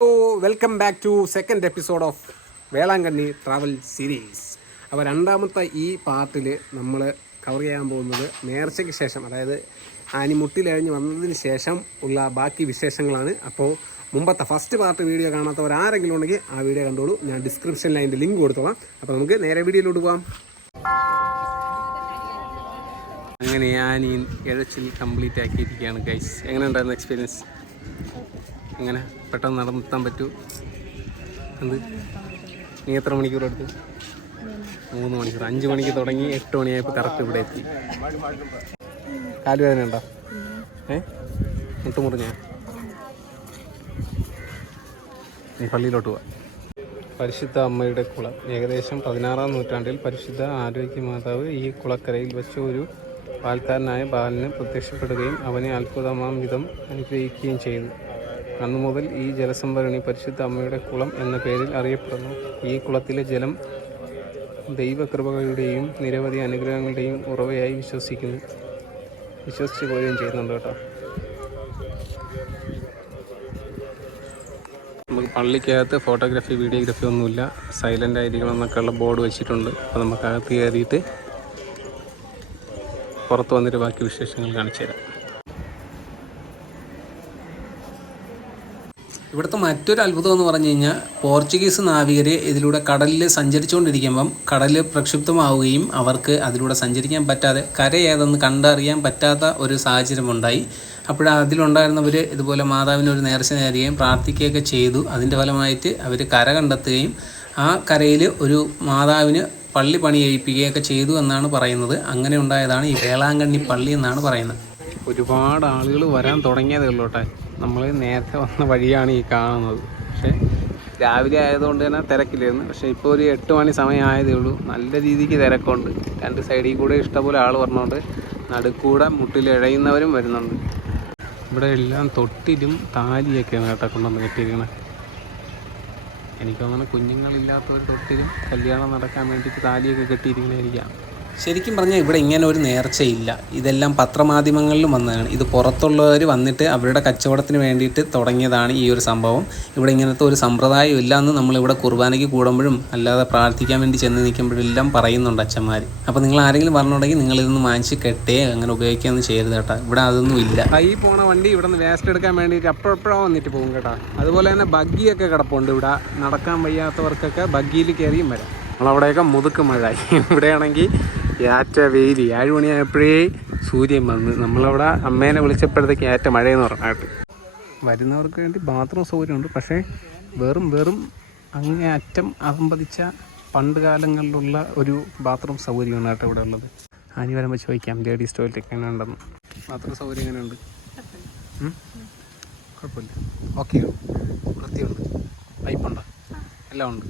So, welcome back to second episode of Velankanni travel series. അപ്പോൾ രണ്ടാമത്തെ ഈ പാർട്ടിൽ നമ്മൾ കവർ ചെയ്യാൻ പോകുന്നത് നേർച്ചയ്ക്ക് ശേഷം, അതായത് ആനിമുട്ടിലഴിഞ്ഞ് വന്നതിന് ശേഷം ഉള്ള ബാക്കി വിശേഷങ്ങളാണ്. അപ്പോൾ മുമ്പത്തെ ഫസ്റ്റ് പാർട്ട് വീഡിയോ കാണാത്തവരാരെങ്കിലും ഉണ്ടെങ്കിൽ ആ വീഡിയോ കണ്ടോളൂ. ഞാൻ ഡിസ്ക്രിപ്ഷനിൽ അതിൻ്റെ ലിങ്ക് കൊടുത്തോളാം. അപ്പോൾ നമുക്ക് നേരെ വീഡിയോയിലോട്ട് പോകാം. അങ്ങനെ ഞാൻ ഈ എഴച്ചിൽ കംപ്ലീറ്റ് ആക്കിയിരിക്കുകയാണ് ഗൈസ്. എങ്ങനെ ഉണ്ടായിരുന്നു എക്സ്പീരിയൻസ്? എങ്ങനെ പെട്ടെന്ന് നടന്നെത്താൻ പറ്റൂ? എന്ത് നീ എത്ര മണിക്കൂർ എടുത്തു? 3 മണിക്കൂർ. 5 മണിക്ക് തുടങ്ങി 8 മണിയായപ്പോൾ കറക്റ്റ് ഇവിടെ എത്തി. കാലുവേദന ഉണ്ടോ? മുട്ട് മുറിഞ്ഞ? നീ പള്ളിയിലോട്ട് പോവാ. പരിശുദ്ധ അമ്മയുടെ കുളം. ഏകദേശം 16-ാം നൂറ്റാണ്ടിൽ പരിശുദ്ധ ആരോഗ്യ മാതാവ് ഈ കുളക്കരയിൽ വെച്ച് ഒരു പാൽക്കാരനായ ബാലന് പ്രത്യക്ഷപ്പെടുകയും അവനെ അത്ഭുതമാം വിധം അനുഗ്രഹിക്കുകയും ചെയ്തു. അന്നു മുതൽ ഈ ജലസംഭരണി പരിശുദ്ധ അമ്മയുടെ കുളം എന്ന പേരിൽ അറിയപ്പെടുന്നു. ഈ കുളത്തിലെ ജലം ദൈവകൃപകളുടെയും നിരവധി അനുഗ്രഹങ്ങളുടെയും ഉറവയായി വിശ്വസിച്ച് പോവുകയും ചെയ്യുന്നുണ്ട് കേട്ടോ. നമുക്ക് പള്ളിക്കകത്ത് ഫോട്ടോഗ്രാഫി വീഡിയോഗ്രാഫി ഒന്നുമില്ല, സൈലൻ്റ് ആയിരിക്കണം എന്നൊക്കെയുള്ള ബോർഡ് വെച്ചിട്ടുണ്ട്. അപ്പോൾ നമുക്കകത്ത് കയറിയിട്ട് പുറത്ത് വന്നിട്ട് ബാക്കി വിശേഷങ്ങൾ കാണിച്ചു തരാം. ഇവിടുത്തെ മറ്റൊരു അത്ഭുതം എന്ന് പറഞ്ഞു കഴിഞ്ഞാൽ, പോർച്ചുഗീസ് നാവികർ ഇതിലൂടെ കടലിൽ സഞ്ചരിച്ചുകൊണ്ടിരിക്കുമ്പം കടൽ പ്രക്ഷുബ്ധമാവുകയും അവർക്ക് അതിലൂടെ സഞ്ചരിക്കാൻ പറ്റാതെ കര ഏതെന്ന് കണ്ടറിയാൻ പറ്റാത്ത ഒരു സാഹചര്യമുണ്ടായി. അപ്പോൾ അതിലുണ്ടായിരുന്നവർ ഇതുപോലെ മാതാവിന് ഒരു നേർച്ച നേരുകയും പ്രാർത്ഥിക്കുകയൊക്കെ ചെയ്തു. അതിൻ്റെ ഫലമായിട്ട് അവർ കര കണ്ടെത്തുകയും ആ കരയിൽ ഒരു മാതാവിന് പള്ളി പണി കഴിപ്പിക്കുകയൊക്കെ ചെയ്തു എന്നാണ് പറയുന്നത്. അങ്ങനെ ഉണ്ടായതാണ് ഈ വേളാങ്കണ്ണി പള്ളി എന്നാണ് പറയുന്നത്. ഒരുപാട് ആളുകൾ വരാൻ തുടങ്ങിയതേ ഉള്ളൂ കേട്ടോ. നമ്മൾ നേരത്തെ വന്ന വഴിയാണ് ഈ കാണുന്നത്. പക്ഷേ രാവിലെ ആയതുകൊണ്ട് തന്നെ തിരക്കില്ലായിരുന്നു. പക്ഷേ ഇപ്പോൾ ഒരു 8 മണി സമയം ആയതേ ഉള്ളൂ. നല്ല രീതിക്ക് തിരക്കുണ്ട്. 2 സൈഡിൽ കൂടെ ഇഷ്ടംപോലെ ആൾ പറഞ്ഞുകൊണ്ട് നടുക്കൂടെ മുട്ടിൽ ഇഴയുന്നവരും വരുന്നുണ്ട്. ഇവിടെ എല്ലാം തൊട്ടിലും താലിയൊക്കെയാണ് കേട്ടോ കൊണ്ടുവന്ന് കെട്ടിയിരിക്കണേ. എനിക്ക് തോന്നുന്നു കുഞ്ഞുങ്ങളില്ലാത്തവർ തൊട്ടിലും കല്യാണം നടക്കാൻ വേണ്ടിയിട്ട് താലിയൊക്കെ കെട്ടിയിരിക്കണായിരിക്കാം. ശരിക്കും പറഞ്ഞാൽ ഇവിടെ ഇങ്ങനെ ഒരു നേർച്ചയില്ല. ഇതെല്ലാം പത്രമാധ്യമങ്ങളിലും വന്നതാണ്. ഇത് പുറത്തുള്ളവർ വന്നിട്ട് അവരുടെ കച്ചവടത്തിന് വേണ്ടിയിട്ട് തുടങ്ങിയതാണ് ഈ ഒരു സംഭവം. ഇവിടെ ഇങ്ങനത്തെ ഒരു സമ്പ്രദായം ഇല്ല എന്ന് നമ്മളിവിടെ കുർബാനയ്ക്ക് കൂടുമ്പോഴും അല്ലാതെ പ്രാർത്ഥിക്കാൻ വേണ്ടി ചെന്ന് നിൽക്കുമ്പോഴെല്ലാം പറയുന്നുണ്ട് അച്ഛന്മാർ. അപ്പോൾ നിങ്ങൾ ആരെങ്കിലും പറഞ്ഞിട്ടുണ്ടെങ്കിൽ നിങ്ങളിതൊന്ന് വാങ്ങിച്ച് കെട്ടേ അങ്ങനെ ഉപയോഗിക്കുകയൊന്നും ചെയ്യരുത് കേട്ടോ. ഇവിടെ അതൊന്നും ഇല്ല. കൈ പോണ വണ്ടി ഇവിടെ നിന്ന് വേസ്റ്റ് എടുക്കാൻ വേണ്ടിയിട്ട് അപ്പോഴപ്പോഴോ വന്നിട്ട് പോകും കേട്ടോ. അതുപോലെ തന്നെ ബഗ്ഗിയൊക്കെ കിടപ്പുണ്ട്. ഇവിടെ നടക്കാൻ വയ്യാത്തവർക്കൊക്കെ ബഗ്ഗിയിൽ കയറിയും വരാം. നമ്മളവിടെയൊക്കെ മുതുക്ക് മഴ. ഇവിടെയാണെങ്കിൽ ഏറ്റ വെയിൽ. 7 മണിയായപ്പോഴേ സൂര്യൻ വന്ന്. നമ്മളവിടെ അമ്മേനെ വിളിച്ചപ്പോഴത്തേക്ക് ഏറ്റ മഴയെന്ന് പറഞ്ഞിട്ട്. വരുന്നവർക്ക് വേണ്ടി ബാത്റൂം സൗകര്യമുണ്ട്. പക്ഷേ വെറും അങ്ങേയറ്റം അമ്പതിച്ച പണ്ട് കാലങ്ങളിലുള്ള ഒരു ബാത്റൂം സൗകര്യമാണ് കേട്ടോ ഇവിടെ ഉള്ളത്. ആനി വരുമ്പോൾ ചോദിക്കാം ലേഡീസ് ടോയ്ലറ്റ് ഒക്കെ എങ്ങനെ ഉണ്ടെന്ന്. ബാത്റൂം സൗകര്യം എങ്ങനെയുണ്ട്? കുഴപ്പമില്ല, ഓക്കെ, വൃത്തിയുണ്ട്, പൈപ്പുണ്ടോ, എല്ലാം ഉണ്ട്.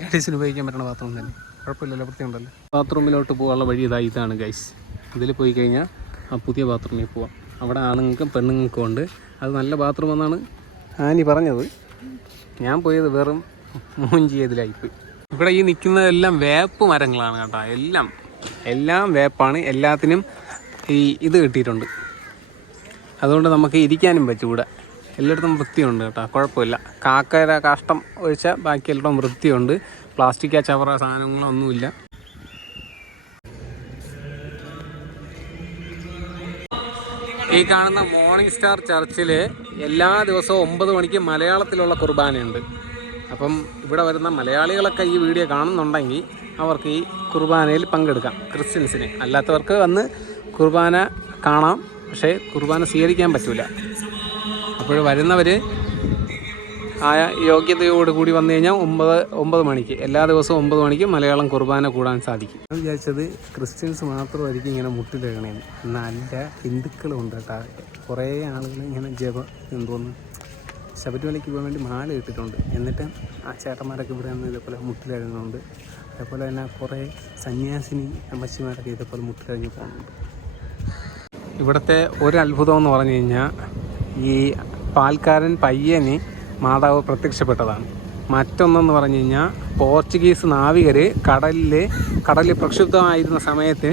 ലേഡീസിന് ഉപയോഗിക്കാൻ പറ്റണ ബാത്റൂം തന്നെ, കുഴപ്പമില്ലല്ലോ, വൃത്തിയുണ്ടല്ലോ. ബാത്റൂമിലോട്ട് പോകാനുള്ള വഴി ഇതാണ് ഗൈസ്. ഇതിൽ പോയി കഴിഞ്ഞാൽ ആ പുതിയ ബാത്റൂമിൽ പോവാം. അവിടെ ആണുങ്ങൾക്കും പെണ്ണുങ്ങൾക്കും ഉണ്ട്. അത് നല്ല ബാത്റൂം എന്നാണ് ആനി പറഞ്ഞത്. ഞാൻ പോയത് വെറും മൂഞ്ചിയതിലായിപ്പോയി. ഇവിടെ ഈ നിൽക്കുന്നതെല്ലാം വേപ്പ് മരങ്ങളാണ് കേട്ടോ. എല്ലാം വേപ്പാണ്. എല്ലാത്തിനും ഇത് കിട്ടിയിട്ടുണ്ട്. അതുകൊണ്ട് നമുക്ക് ഇരിക്കാനും പറ്റും. ഇവിടെ എല്ലായിടത്തും വൃത്തിയുണ്ട് കേട്ടോ, കുഴപ്പമില്ല. കാക്കര കാഷ്ടം ഒഴിച്ചാൽ ബാക്കി എല്ലായിടത്തും വൃത്തിയുണ്ട്. പ്ലാസ്റ്റിക് ചവറ സാധനങ്ങളൊന്നുമില്ല. ഈ കാണുന്ന മോർണിംഗ് സ്റ്റാർ ചർച്ചിൽ എല്ലാ ദിവസവും 9 മണിക്ക് മലയാളത്തിലുള്ള കുർബാനയുണ്ട്. അപ്പം ഇവിടെ വരുന്ന മലയാളികളൊക്കെ ഈ വീഡിയോ കാണുന്നുണ്ടെങ്കിൽ അവർക്ക് ഈ കുർബാനയിൽ പങ്കെടുക്കാം. ക്രിസ്ത്യൻസിന് അല്ലാത്തവർക്ക് വന്ന് കുർബാന കാണാം, പക്ഷേ കുർബാന സ്വീകരിക്കാൻ പറ്റില്ല. അപ്പോൾ വരുന്നവർ ആ യോഗ്യതയോട് കൂടി വന്നു കഴിഞ്ഞാൽ 9 മണിക്ക് എല്ലാ ദിവസവും 9 മണിക്ക് മലയാളം കുർബാന കൂടാൻ സാധിക്കും. ഞാൻ വിചാരിച്ചത് ക്രിസ്ത്യൻസ് മാത്രമായിരിക്കും ഇങ്ങനെ മുട്ടിലിറങ്ങണേന്ന്. നല്ല ഹിന്ദുക്കളും ഉണ്ട് കേട്ടോ. കുറേ ആളുകൾ ഇങ്ങനെ എന്തോന്ന് ശബരിമലയ്ക്ക് പോകാൻ വേണ്ടി മാല ഇട്ടിട്ടുണ്ട്. എന്നിട്ട് ആ ചേട്ടന്മാരൊക്കെ ഇവിടെ നിന്ന് ഇതേപോലെ മുട്ടിലിറങ്ങുന്നുണ്ട്. അതേപോലെ തന്നെ കുറേ സന്യാസിനി അമ്മച്ചിമാരൊക്കെ ഇതേപോലെ മുട്ടിലിറങ്ങി പോകുന്നുണ്ട്. ഇവിടുത്തെ ഒരു അത്ഭുതം എന്ന് പറഞ്ഞു കഴിഞ്ഞാൽ ഈ പാൽക്കാരൻ പയ്യന് മാതാവ് പ്രത്യക്ഷപ്പെട്ടതാണ്. മറ്റൊന്നെന്ന് പറഞ്ഞു കഴിഞ്ഞാൽ പോർച്ചുഗീസ് നാവികർ കടലിൽ പ്രക്ഷുബ്ധമായിരുന്ന സമയത്ത്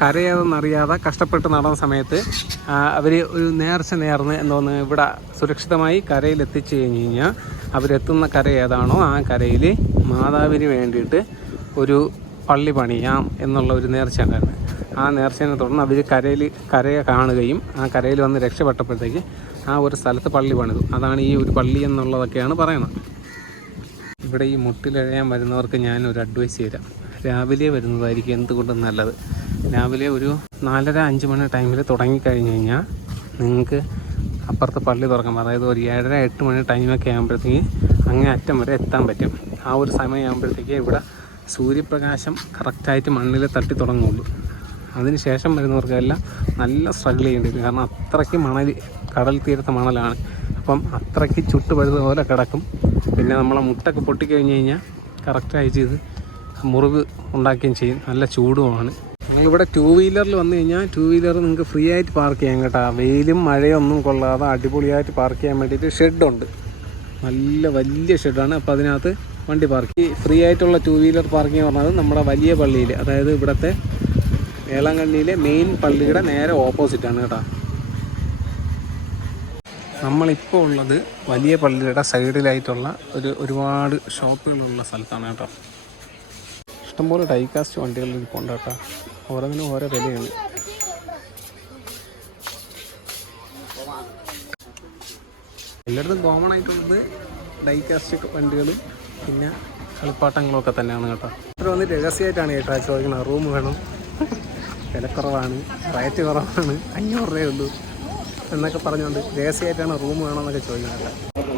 കരയേതെന്നറിയാതെ കഷ്ടപ്പെട്ട് നടന്ന സമയത്ത് അവർ ഒരു നേർച്ച നേർന്ന് എന്തോന്ന് ഇവിടെ സുരക്ഷിതമായി കരയിലെത്തിച്ച് കഴിഞ്ഞ് കഴിഞ്ഞാൽ അവരെത്തുന്ന കര ഏതാണോ ആ കരയിൽ മാതാവിന് വേണ്ടിയിട്ട് ഒരു പള്ളി പണിയാം എന്നുള്ള ഒരു നേർച്ച ഉണ്ടായിരുന്നു. ആ നേർച്ചയെ തുടർന്ന് അവർ കരയെ കാണുകയും ആ കരയിൽ വന്ന് രക്ഷപ്പെട്ടപ്പോഴത്തേക്ക് ആ ഒരു സ്ഥലത്ത് പള്ളി പണിതു. അതാണ് ഈ ഒരു പള്ളി എന്നുള്ളതൊക്കെയാണ് പറയുന്നത്. ഇവിടെ ഈ മുട്ടിലഴയാൻ വരുന്നവർക്ക് ഞാനൊരു അഡ്വൈസ് തരാം. രാവിലെ വരുന്നതായിരിക്കും എന്തുകൊണ്ടും നല്ലത്. രാവിലെ ഒരു 4:30-5 മണി ടൈമിൽ തുടങ്ങിക്കഴിഞ്ഞ് കഴിഞ്ഞാൽ നിങ്ങൾക്ക് അപ്പുറത്ത് പള്ളി തുറക്കാം. അതായത് ഒരു 7:30-8 മണി ടൈമൊക്കെ ആകുമ്പോഴത്തേക്ക് അങ്ങേ അറ്റം വരെ എത്താൻ പറ്റും. ആ ഒരു സമയമാകുമ്പോഴത്തേക്ക് ഇവിടെ സൂര്യപ്രകാശം കറക്റ്റായിട്ട് മണ്ണിൽ തട്ടി തുടങ്ങുള്ളൂ. അതിന് ശേഷം വരുന്നവർക്കെല്ലാം നല്ല സ്ട്രഗിൾ ചെയ്യേണ്ടി വരും. കാരണം അത്രയ്ക്ക് കടൽ തീരത്തെ മണലാണ്. അപ്പം അത്രയ്ക്ക് ചുട്ടുപഴുത പോലെ കിടക്കും. പിന്നെ നമ്മളെ മുട്ടൊക്കെ പൊട്ടിക്കഴിഞ്ഞ് കഴിഞ്ഞാൽ കറക്റ്റായിട്ട് ഇത് മുറിവ് ഉണ്ടാക്കുകയും ചെയ്യും. നല്ല ചൂടുമാണ്. നിങ്ങളിവിടെ 2 വീലറിൽ വന്നു കഴിഞ്ഞാൽ 2 വീലർ നിങ്ങൾക്ക് ഫ്രീ ആയിട്ട് പാർക്ക് ചെയ്യാൻ കേട്ടോ. വെയിലും മഴയൊന്നും കൊള്ളാതെ അടിപൊളിയായിട്ട് പാർക്ക് ചെയ്യാൻ വേണ്ടിയിട്ട് ഷെഡുണ്ട്. നല്ല വലിയ ഷെഡാണ്. അപ്പോൾ അതിനകത്ത് വണ്ടി പാർക്ക് ഫ്രീ ആയിട്ടുള്ള 2 വീലർ പാർക്കിംഗ് പറഞ്ഞത് നമ്മുടെ വലിയ പള്ളിയിൽ, അതായത് ഇവിടുത്തെ വേളാങ്കണ്ണിയിലെ മെയിൻ പള്ളിയുടെ നേരെ ഓപ്പോസിറ്റാണ് കേട്ടോ. നമ്മളിപ്പോൾ ഉള്ളത് വലിയ പള്ളിയുടെ സൈഡിലായിട്ടുള്ള ഒരുപാട് ഷോപ്പുകളുള്ള സ്ഥലത്താണ് കേട്ടോ. ഇഷ്ടംപോലെ ഡൈകാസ്റ്റ് വണ്ടികൾ ഇരിപ്പുണ്ട് കേട്ടോ. ഓരോന്നിനും ഓരോ വിലയാണ്. എല്ലായിടത്തും കോമൺ ആയിട്ടുള്ളത് ഡൈകാസ്റ്റ് വണ്ടികളും പിന്നെ കളിപ്പാട്ടങ്ങളും ഒക്കെ തന്നെയാണ് കേട്ടോ. ഇവിടെ വന്ന് രഹസ്യമായിട്ടാണ് കേട്ടോ ചോദിക്കുന്നത്. റൂം വേണം, വിലക്കുറവാണ്, റേറ്റ് കുറവാണ്, 500 രൂപയേ ഉള്ളൂ എന്നൊക്കെ പറഞ്ഞുകൊണ്ട് രഹസ്യമായിട്ടാണ് റൂം വേണമെന്നൊക്കെ ചോദിക്കുന്നത്.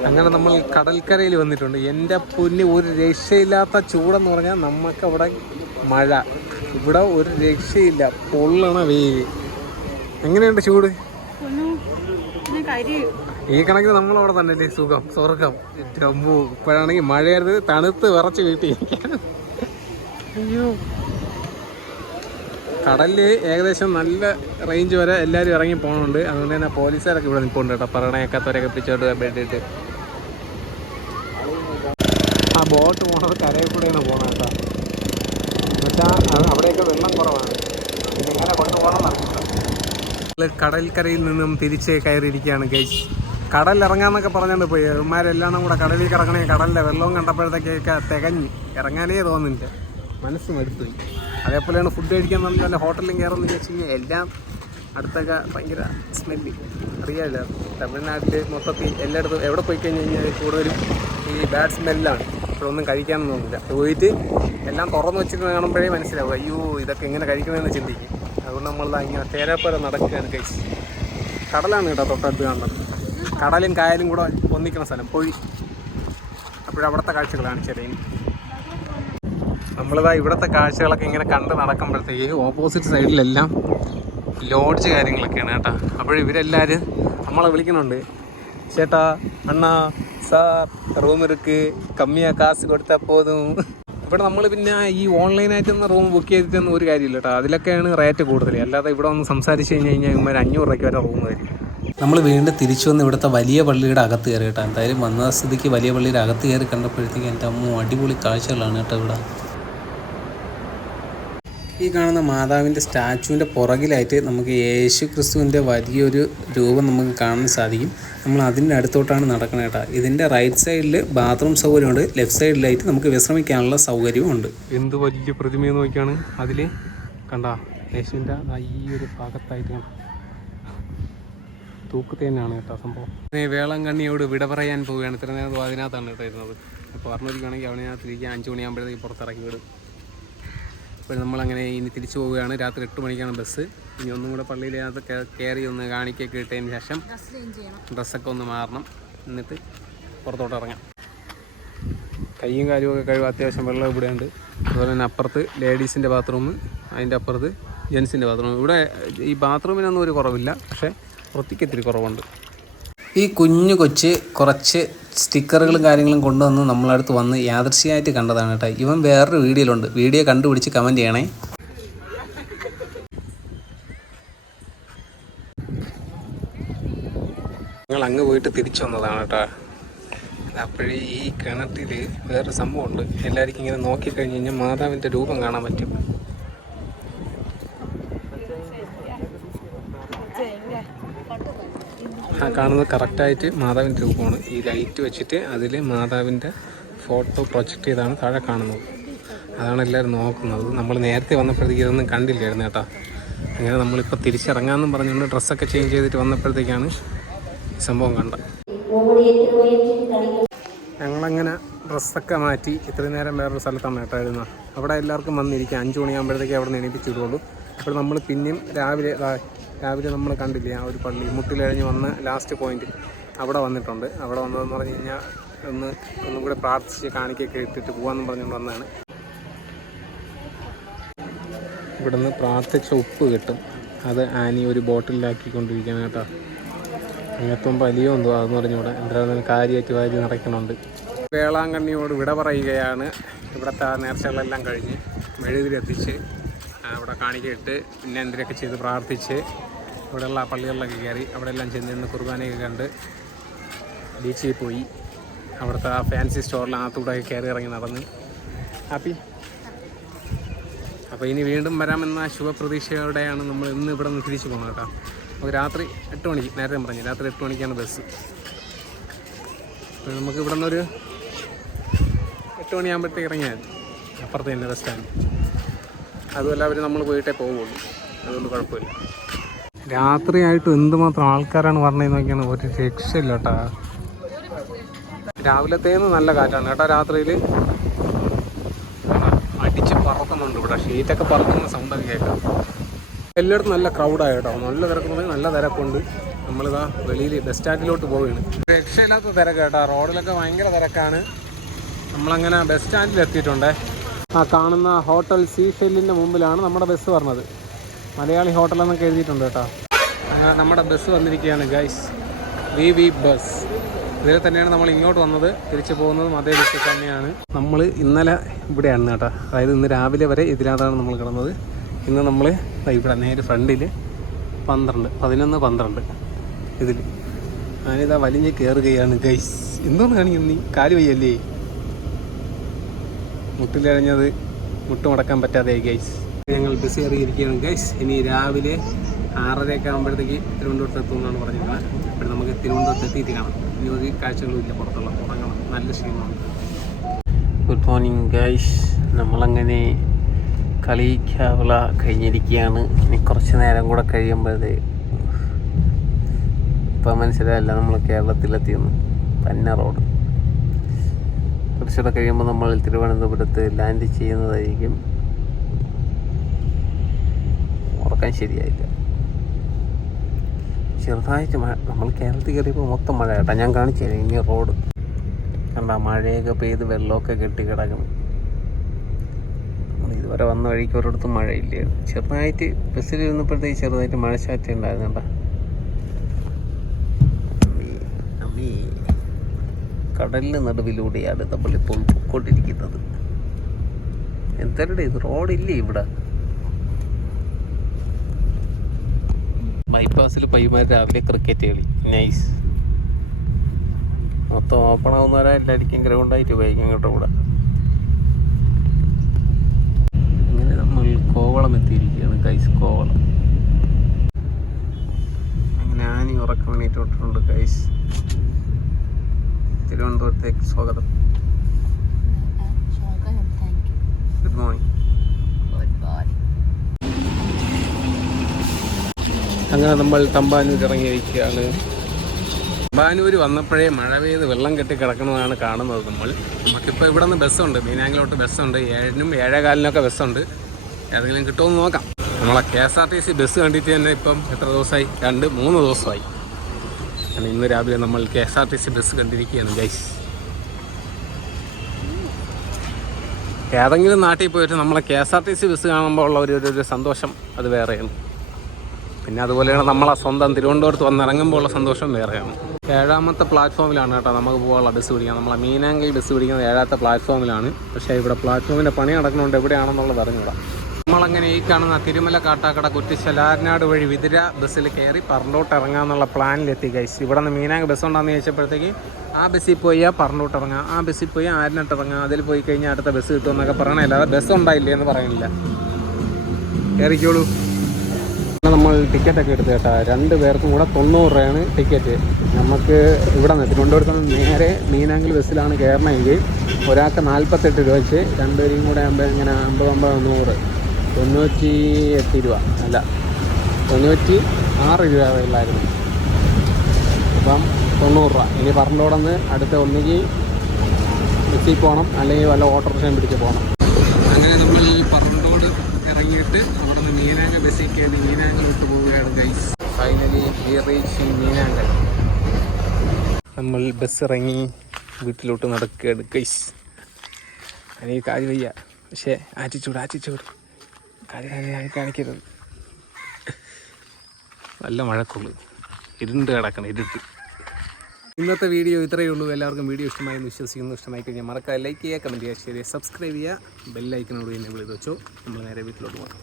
അങ്ങനെ നമ്മൾ കടൽക്കരയിൽ വന്നിട്ടുണ്ട്. എൻ്റെ പൊന്ന്, ഒരു രക്ഷയില്ലാത്ത ചൂടെന്ന് പറഞ്ഞാൽ നമുക്കവിടെ മഴ, ഇവിടെ ഒരു രക്ഷയില്ല, പൊള്ളണ വെയിൽ. എങ്ങനെയുണ്ട് ചൂട്? ഈ കണക്കിന് നമ്മളവിടെ തന്നെയല്ലേ സുഖം, സ്വർഗം. ഇപ്പോഴാണെങ്കിൽ മഴയായിരുന്നു, തണുത്ത് വിറച്ച് വീട്ടിൽ. അയ്യോ, കടലിൽ ഏകദേശം നല്ല റേഞ്ച് വരെ എല്ലാവരും ഇറങ്ങി പോകുന്നുണ്ട്. അതുകൊണ്ട് തന്നെ പോലീസുകാരൊക്കെ ഇവിടെ നിൽപ്പുണ്ട് കേട്ടോ, പറയണേക്കാത്തവരൊക്കെ പിടിച്ചോണ്ട് വേണ്ടിയിട്ട്. ആ ബോട്ട് പോണത് കരയിൽ കൂടെയാണ് പോകുന്നത് കേട്ടോ. എന്നുവെച്ചാൽ അവിടെയൊക്കെ വെള്ളം കുറവാണ്, ഇങ്ങനെ കൊണ്ടുപോകണം. കടൽക്കരയിൽ നിന്നും തിരിച്ച് കയറിയിരിക്കുകയാണ് ഗൈസ്. കടലിറങ്ങാന്നൊക്കെ പറഞ്ഞുകൊണ്ട് പോയി. ഇവന്മാരെല്ലാം കൂടെ കടലിൽ കിടക്കണേ, കടലിലെ വെള്ളവും കണ്ടപ്പോഴത്തേക്കൊക്കെ തികഞ്ഞ് ഇറങ്ങാനേ തോന്നുന്നില്ല, മനസ്സും എടുത്തു. അതേപോലെയാണ് ഫുഡ് കഴിക്കാൻ നല്ല ഹോട്ടലിലും കയറുമെന്ന് വെച്ച് കഴിഞ്ഞാൽ എല്ലാം അടുത്തൊക്കെ ഭയങ്കര സ്മെല്ല് അറിയാമല്ലോ. തമിഴ്നാട്ടിൽ മൊത്തത്തിൽ എല്ലായിടത്തും എവിടെ പോയി കഴിഞ്ഞ് കഴിഞ്ഞാൽ കൂടുതലും ഈ ബാഡ് സ്മെല്ലാണ്. ഇപ്പോഴൊന്നും കഴിക്കാനൊന്നും തോന്നില്ല. പോയിട്ട് എല്ലാം തുറന്ന് വെച്ചിട്ട് കാണുമ്പോഴേ മനസ്സിലാവും, അയ്യോ ഇതൊക്കെ എങ്ങനെ കഴിക്കണമെന്ന് ചിന്തിക്കും. അതുകൊണ്ട് നമ്മളത് ഇങ്ങനെ തേരാപ്പോലെ നടക്കുകയാണ് കഴിച്ച്. കടലാണ് കേട്ടോ തൊട്ടടുത്ത് കാണുന്നത്. കടലും കായലും കൂടെ ഒന്നിക്കുന്ന സ്ഥലം പൊഴി. അപ്പോഴവിടുത്തെ കാഴ്ചകളാണ് ചെറിയ. നമ്മളിതാ ഇവിടുത്തെ കാഴ്ചകളൊക്കെ ഇങ്ങനെ കണ്ട് നടക്കുമ്പോഴത്തേക്ക് ഓപ്പോസിറ്റ് സൈഡിലെല്ലാം ലോഡ്ജ് കാര്യങ്ങളൊക്കെയാണ് കേട്ടോ. അപ്പോഴിവരെല്ലാവരും നമ്മളെ വിളിക്കുന്നുണ്ട്, ചേട്ടാ അണ്ണാ സാർ റൂം എടുക്ക്, കമ്മിയാ കാശ് കൊടുത്താൽ പോതും. ഇവിടെ നമ്മൾ പിന്നെ ഈ ഓൺലൈനായിട്ടൊന്നും റൂം ബുക്ക് ചെയ്തിട്ടൊന്നും ഒരു കാര്യമില്ല കേട്ടോ. അതിലൊക്കെയാണ് റേറ്റ് കൂടുതൽ. അല്ലാതെ ഇവിടെ ഒന്ന് സംസാരിച്ച് കഴിഞ്ഞ് കഴിഞ്ഞാൽ ഇവന്മാർ 500 രൂപയ്ക്ക് വരെ റൂം തരും. നമ്മൾ വീണ്ടും തിരിച്ചു വന്ന് ഇവിടുത്തെ വലിയ പള്ളിയുടെ അകത്ത് കയറി കേട്ടോ. എന്തായാലും വന്ന സ്ഥിതിക്ക് വലിയ പള്ളിയുടെ അകത്ത് കയറി കണ്ടപ്പോഴത്തേക്ക് എൻ്റെ അമ്മ അടിപൊളി കാഴ്ചകളാണ് കേട്ടോ ഇവിടെ. ഈ കാണുന്ന മാതാവിൻ്റെ സ്റ്റാച്ചുവിൻ്റെ പുറകിലായിട്ട് നമുക്ക് യേശു ക്രിസ്തുവിൻ്റെ വലിയൊരു രൂപം നമുക്ക് കാണാൻ സാധിക്കും. നമ്മൾ അതിൻ്റെ അടുത്തോട്ടാണ് നടക്കുന്നത് കേട്ടോ. ഇതിൻ്റെ റൈറ്റ് സൈഡിൽ ബാത്റൂം സൗകര്യമുണ്ട്, ലെഫ്റ്റ് സൈഡിലായിട്ട് നമുക്ക് വിശ്രമിക്കാനുള്ള സൗകര്യവും ഉണ്ട്. എന്ത് വലിയ പ്രതിമയെന്ന് നോക്കിയാണ് അതിൽ കണ്ട യേശുവിൻ്റെ ഈ ഒരു ഭാഗത്തായിട്ട് തൂക്കത്തേനാണ് കേട്ടോ സംഭവം. വേളാങ്കണ്ണിയോട് വിട പറയാൻ പോവുകയാണ്. ഇത്ര നേരം അതിനകത്താണ് കേട്ടോ ഇരുന്നത്. അപ്പോൾ പറഞ്ഞിരിക്കുകയാണെങ്കിൽ അവനകത്തിരിക്കുക 5 മണിയാകുമ്പോഴത്തേക്ക് പുറത്തിറക്കി വിടും. അപ്പോൾ നമ്മളങ്ങനെ ഇനി തിരിച്ചു പോവുകയാണ്. രാത്രി 8 മണിക്കാണ് ബസ്. ഇനി ഒന്നും കൂടെ പള്ളിയിലകത്ത് കയറി ഒന്ന് കാണിക്കൊക്കെ ഇട്ടതിന് ശേഷം ഡ്രസ്സൊക്കെ ഒന്ന് മാറണം, എന്നിട്ട് പുറത്തോട്ട് ഇറങ്ങാം. കയ്യും കാര്യമൊക്കെ കഴിവ് അത്യാവശ്യം വെള്ളം ഇവിടെയുണ്ട്. അതുപോലെ തന്നെ അപ്പുറത്ത് ലേഡീസിൻ്റെ ബാത്റൂം, അതിൻ്റെ അപ്പുറത്ത് ജെൻസിൻ്റെ ബാത്റൂം. ഇവിടെ ഈ ബാത്റൂമിനൊന്നും ഒരു കുറവില്ല, പക്ഷേ വൃത്തിക്ക് ഇത്തിരി കുറവുണ്ട്. ഈ കുഞ്ഞു കൊച്ച് കുറച്ച് സ്റ്റിക്കറുകളും കാര്യങ്ങളും കൊണ്ടുവന്ന് നമ്മളടുത്ത് വന്ന് യാദൃശ്യമായിട്ട് കണ്ടതാണ് കേട്ടോ. ഇവൻ വേറൊരു വീഡിയോയിലുണ്ട്, വീഡിയോ കണ്ടുപിടിച്ച് കമൻറ്റ് ചെയ്യണേ. ഞങ്ങൾ അങ്ങ് പോയിട്ട് തിരിച്ചു വന്നതാണ് കേട്ടോ. അപ്പോഴേ ഈ കിണറ്റിൽ വേറൊരു സംഭവമുണ്ട്. എല്ലാവർക്കും ഇങ്ങനെ നോക്കിക്കഴിഞ്ഞ് കഴിഞ്ഞാൽ മാതാവിൻ്റെ രൂപം കാണാൻ പറ്റും. കാണുന്നത് കറക്റ്റായിട്ട് മാതാവിൻ്റെ രൂപമാണ്. ഈ ലൈറ്റ് വെച്ചിട്ട് അതിൽ മാതാവിൻ്റെ ഫോട്ടോ പ്രൊജക്റ്റ് ചെയ്താണ് താഴെ കാണുന്നത്. അതാണ് എല്ലാവരും നോക്കുന്നത്. നമ്മൾ നേരത്തെ വന്നപ്പോഴത്തേക്ക് ഇതൊന്നും കണ്ടില്ലായിരുന്നു കേട്ടോ. അങ്ങനെ നമ്മളിപ്പോൾ തിരിച്ചിറങ്ങാമെന്നും പറഞ്ഞുകൊണ്ട് ഡ്രസ്സൊക്കെ ചേഞ്ച് ചെയ്തിട്ട് വന്നപ്പോഴത്തേക്കാണ് ഈ സംഭവം കണ്ടത്. ഞങ്ങളങ്ങനെ ഡ്രസ്സൊക്കെ മാറ്റി ഇത്രയും നേരം വേറൊരു സ്ഥലത്താണ് കേട്ടായിരുന്നു. അവിടെ എല്ലാവർക്കും വന്നിരിക്കുക. 5 മണിയാകുമ്പോഴത്തേക്ക് അവിടെ നിന്ന് എണീപ്പിച്ച് വിടുള്ളൂ. അപ്പോൾ നമ്മൾ പിന്നെയും രാവിലെ നമ്മൾ കണ്ടില്ലേ ആ ഒരു പള്ളി മുട്ടിലഴിഞ്ഞ് വന്ന് ലാസ്റ്റ് പോയിന്റ് അവിടെ വന്നിട്ടുണ്ട്. അവിടെ വന്നതെന്ന് പറഞ്ഞു കഴിഞ്ഞാൽ ഒന്നും കൂടെ പ്രാർത്ഥിച്ച് കാണിക്കൊക്കെ ഇട്ടിട്ട് പോകാമെന്ന് പറഞ്ഞുകൊണ്ട് വന്നതാണ്. ഇവിടുന്ന് പ്രാർത്ഥിച്ച ഉപ്പ് കിട്ടും. അത് ആനി ഒരു ബോട്ടിലാക്കിക്കൊണ്ടിരിക്കുകയാണ് കേട്ടോ. അങ്ങെത്തുമ്പോൾ വലിയോ എന്തോ അതെന്ന് പറഞ്ഞൂടെ എന്തായാലും കാര്യമായിട്ട് വാരി നടക്കുന്നുണ്ട്. വേളാങ്കണ്ണിയോട് വിട പറയുകയാണ്. ഇവിടുത്തെ നേർച്ചകളെല്ലാം കഴിഞ്ഞ് മെഴുതിലെത്തിച്ച് അവിടെ കാണിക്കിട്ട് പിന്നെ എന്തിനൊക്കെ ചെയ്ത് പ്രാർത്ഥിച്ച് ഇവിടെയുള്ള പള്ളികളിലൊക്കെ കയറി അവിടെ എല്ലാം ചെന്ന് നിന്ന് കുർബാനയൊക്കെ കണ്ട് ബീച്ചിൽ പോയി. അവിടുത്തെ ആ ഫാൻസി സ്റ്റോറിലകത്തൂടെ കയറി ഇറങ്ങി നടന്ന് ഹാപ്പി. അപ്പോൾ ഇനി വീണ്ടും വരാമെന്ന ശുഭപ്രതീക്ഷയോടെയാണ് നമ്മൾ ഇന്ന് ഇവിടെ നിന്ന് തിരിച്ചു പോകുന്നത് കേട്ടോ. നമുക്ക് രാത്രി 8 മണിക്ക് നേരത്തെ പറഞ്ഞു രാത്രി 8 മണിക്കാണ് ബസ്. അപ്പോൾ നമുക്ക് ഇവിടെ നിന്നൊരു 8 മണിയാകുമ്പോഴത്തേക്ക് ഇറങ്ങിയാൽ അപ്പുറത്ത് തന്നെ ബസ് സ്റ്റാൻഡ്. അതുമല്ല അവർ നമ്മൾ പോയിട്ടേ പോവുള്ളൂ, അതുകൊണ്ട് കുഴപ്പമില്ല. രാത്രിയായിട്ട് എന്തുമാത്രം ആൾക്കാരാണ് പറഞ്ഞതെന്ന് നോക്കിയാണ് ഒരു രക്ഷയില്ല കേട്ടോ. രാവിലത്തേന്ന് നല്ല കാറ്റാണ് കേട്ടോ. രാത്രിയിൽ അടിച്ച് പറക്കുന്നുണ്ട്. ഇവിടെ ഷീറ്റൊക്കെ പറക്കുന്ന സൗണ്ടൊക്കെ കേൾക്കാം. എല്ലായിടത്തും നല്ല ക്രൗഡാണ് കേട്ടോ. നല്ല തിരക്കുന്നുണ്ടെങ്കിൽ നല്ല തിരക്കുണ്ട്. നമ്മളിതാ വെളിയിൽ ബസ് സ്റ്റാൻഡിലോട്ട് പോവുകയാണ്. രക്ഷയില്ലാത്ത തിരക്ക് കേട്ടോ. റോഡിലൊക്കെ ഭയങ്കര തിരക്കാണ്. നമ്മളങ്ങനെ ബസ് സ്റ്റാൻഡിൽ എത്തിയിട്ടുണ്ട്. ആ കാണുന്ന ഹോട്ടൽ സീഷെല്ലിൻ്റെ മുമ്പിലാണ് നമ്മുടെ ബസ് പറഞ്ഞത്. മലയാളി ഹോട്ടലെന്നൊക്കെ എഴുതിയിട്ടുണ്ട് കേട്ടോ. നമ്മുടെ ബസ് വന്നിരിക്കുകയാണ് ഗൈസ്. V bus. ഇതിൽ തന്നെയാണ് നമ്മൾ ഇങ്ങോട്ട് വന്നത്. തിരിച്ചു പോകുന്നതും അതേ ബസ്സിൽ തന്നെയാണ്. നമ്മൾ ഇന്നലെ ഇവിടെയാണ് കേട്ടോ. അതായത് ഇന്ന് രാവിലെ വരെ ഇതിനകത്താണ് നമ്മൾ കിടന്നത്. ഇന്ന് നമ്മൾ ഇവിടെ നേരെ ഫ്രണ്ടിൽ 11-12 ഇതിൽ ഞാനിതാ വലിഞ്ഞ് കയറുകയാണ് ഗൈസ്. എന്തോന്ന് കാണിക്കുന്നു നീ? കാല് വയ്യല്ലേ? മുട്ടിലഴിഞ്ഞത് മുട്ട് മടക്കാൻ പറ്റാതെ ഗൈസ്. ഞങ്ങൾ ബസ് കയറിയിരിക്കുകയാണ് ഗൈസ്. ഇനി രാവിലെ 6:30 ആകുമ്പോഴത്തേക്ക് തിരുവനന്തപുരത്ത് എത്തുമെന്നാണ് പറഞ്ഞിരുന്നത്. അപ്പോൾ നമുക്ക് തിരുവനന്തപുരത്ത് എത്തിയിട്ട് കാണാം. ഇനി ഒരു കാഴ്ചകളും ഇല്ല, പുറത്തുള്ള ഉറങ്ങണം. നല്ല ക്ഷീണമാണ്. Good morning guys. നമ്മളങ്ങനെ കളിക്കാവിള കഴിഞ്ഞിരിക്കുകയാണ്. ഇനി കുറച്ച് നേരം കൂടെ കഴിയുമ്പോഴേ ഇപ്പം മനസ്സിലായല്ല നമ്മൾ കേരളത്തിലെത്തിയെന്ന്. പന്ന റോഡ്. കുറച്ചുകൂടെ കഴിയുമ്പോൾ നമ്മൾ തിരുവനന്തപുരത്ത് ലാൻഡ് ചെയ്യുന്നതായിരിക്കും. ഉറക്കാൻ ശരിയായില്ല. ചെറുതായിട്ട് മഴ. നമ്മൾ കേരളത്തിൽ കയറിയപ്പോൾ മൊത്തം മഴ കേട്ടോ. ഞാൻ കാണിച്ചു തരാം. ഇനി റോഡ് കണ്ട മഴയൊക്കെ പെയ്ത് വെള്ളമൊക്കെ കെട്ടി കിടക്കണം. നമ്മൾ ഇതുവരെ വന്ന വഴിക്ക് ഒരിടത്തും മഴയില്ലായിരുന്നു. ചെറുതായിട്ട് ബസ്സിലിരുന്നപ്പോഴത്തേക്ക് ചെറുതായിട്ട് മഴച്ചാറ്റ ഉണ്ടായിരുന്നു കേട്ടോ. കടലിന് നടുവിലൂടെയാണ് നമ്മളിപ്പോൾ പൊയ്ക്കൊണ്ടിരിക്കുന്നത്. എന്തരുടെ ഇത് റോഡില്ലേ ഇവിടെ? ബൈപ്പാസിൽ പയ്യന്മാർ രാവിലെ ക്രിക്കറ്റ് കളി. നൈസ്. മൊത്തം ഓപ്പൺ ആവുന്നവരെല്ലായിരിക്കും ഗ്രൗണ്ടായിട്ട് ഉപയോഗിക്കും കേട്ടോ ഇവിടെ. അങ്ങനെ നമ്മൾ കോവളം എത്തിയിരിക്കുകയാണ് ഗൈസ്. കോവളം അങ്ങനെ ആനി ഉറക്കം വേണ്ടിയിട്ട് വിട്ടിട്ടുണ്ട് ഗൈസ്. തിരുവനന്തപുരത്തേക്ക് സ്വാഗതം. Good morning. അങ്ങനെ നമ്മൾ തമ്പാനൂർ ഇറങ്ങിയിരിക്കുകയാണ്. തമ്പാനൂർ വന്നപ്പോഴേ മഴ പെയ്ത് വെള്ളം കെട്ടി കിടക്കുന്നതാണ് കാണുന്നത്. നമുക്കിപ്പോൾ ഇവിടെ നിന്ന് ബസ്സുണ്ട്. മീനാങ്കിലോട്ട് ബസ്സുണ്ട്. 7-നും 7:15-നൊക്കെ ബസ്സുണ്ട്. ഏതെങ്കിലും കിട്ടുമെന്ന് നോക്കാം. നമ്മളെ KSRTC ബസ് കണ്ടിട്ട് തന്നെ ഇപ്പം എത്ര ദിവസമായി? 2-3 ദിവസമായി. കാരണം ഇന്ന് രാവിലെ നമ്മൾ KSRTC ബസ് കണ്ടിരിക്കുകയാണ് ഗൈസ്. ഏതെങ്കിലും നാട്ടിൽ പോയിട്ട് നമ്മളെ KSRTC ബസ് കാണുമ്പോൾ ഉള്ള ഒരു സന്തോഷം അത് വേറെയാണ്. പിന്നെ അതുപോലെയാണ് നമ്മളെ സ്വന്തം തിരുവനന്തപുരത്ത് വന്നിറങ്ങുമ്പോൾ ഉള്ള സന്തോഷം വേറെയാണ്. 7ാമത്തെ പ്ലാറ്റ്ഫോമിലാണ് കേട്ടോ നമുക്ക് പോകാനുള്ള ബസ് പിടിക്കാൻ. നമ്മളെ മീനാങ്കിൽ ബസ് പിടിക്കുന്നത് 7ാമത്തെ പ്ലാറ്റ്ഫോമിലാണ്. പക്ഷേ ഇവിടെ പ്ലാറ്റ്ഫോമിൻ്റെ പണി നടക്കുന്നുണ്ട്. എവിടെയാണെന്നുള്ളത് അറിഞ്ഞൂടാ. നമ്മളങ്ങനെ ഈ കാണുന്ന തിരുമല കാട്ടാക്കട കുറ്റിച്ചലാരനാട് വഴി വിതിര ബസ്സിൽ കയറി പറണ്ടോട്ട് ഇറങ്ങാമെന്നുള്ള പ്ലാനിലെത്തി ഗൈസ്. ഇവിടെ നിന്ന് മീനാങ്ക് ബസ് ഉണ്ടെന്ന് ചോദിച്ചപ്പോഴത്തേക്ക് ആ ബസ്സിൽ പോയി പറണ്ടോട്ട് ഇറങ്ങാം, ആ ബസ്സിൽ പോയി ആരിനട്ട് ഇറങ്ങാം, അതിൽ പോയി കഴിഞ്ഞാൽ അടുത്ത ബസ് കിട്ടുമെന്നൊക്കെ പറയണേ. അല്ലാതെ ബസ് ഉണ്ടായില്ലേ എന്ന് പറയുന്നില്ല. കയറിക്കോളൂ. നമ്മൾ ടിക്കറ്റൊക്കെ എടുത്ത് കേട്ടോ. 2 പേർക്കും കൂടെ 90 രൂപയാണ് ടിക്കറ്റ്. നമുക്ക് ഇവിടെ നിന്ന് തിരുവനന്തപുരത്ത് നിന്ന് നേരെ മീനാങ്കിൽ ബസ്സിലാണ് കയറണമെങ്കിൽ ഒരാൾക്ക് 48 രൂപ വെച്ച്, 2 പേരും കൂടെ ആകുമ്പോൾ ഇങ്ങനെ 50 100 98 രൂപ അല്ല 96 രൂപ ഉള്ളായിരുന്നു. അപ്പം 90 രൂപ. ഇനി പറന്തോടെ നിന്ന് അടുത്ത ഒന്നുകിൽ ബസ്സിൽ പോകണം, അല്ലെങ്കിൽ വല്ല ഓട്ടോറിക്ഷയും പിടിച്ച് പോകണം. അങ്ങനെ നമ്മൾ പറന്തോട് ഇറങ്ങിയിട്ട് അവിടെ നിന്ന് മീനാങ്കൽ ബസ്സിൽ കയറി മീനാങ്കലോട്ട് പോവുകയാണ് ഗൈസ്. Finally reach Meenankal. നമ്മൾ ബസ് ഇറങ്ങി വീട്ടിലോട്ട് നടക്കുകയാണ് ഗൈസ്. എനിക്ക് കാര്യം വയ്യ, പക്ഷേ ആറ്റിച്ചൂട് കാണിക്കരുത്. നല്ല മഴക്കുള്ളു, ഇരുണ്ട് കിടക്കണം ഇരുട്ട്. ഇന്നത്തെ വീഡിയോ ഇത്രയേ ഉള്ളൂ. എല്ലാവർക്കും വീഡിയോ ഇഷ്ടമായെന്ന് വിശ്വസിക്കുന്നു. ഇഷ്ടമായി കഴിഞ്ഞാൽ മറക്കാതെ ലൈക്ക് ചെയ്യുക, കമൻറ്റ് ചെയ്യുക, ഷെയർ ചെയ്യുക, സബ്സ്ക്രൈബ് ചെയ്യുക, ബെല്ലൈക്കനോട് എന്നെ വിളിച്ച് വെച്ചോ. നമ്മൾ നേരെ വീട്ടിലോട്ട് പോകാം.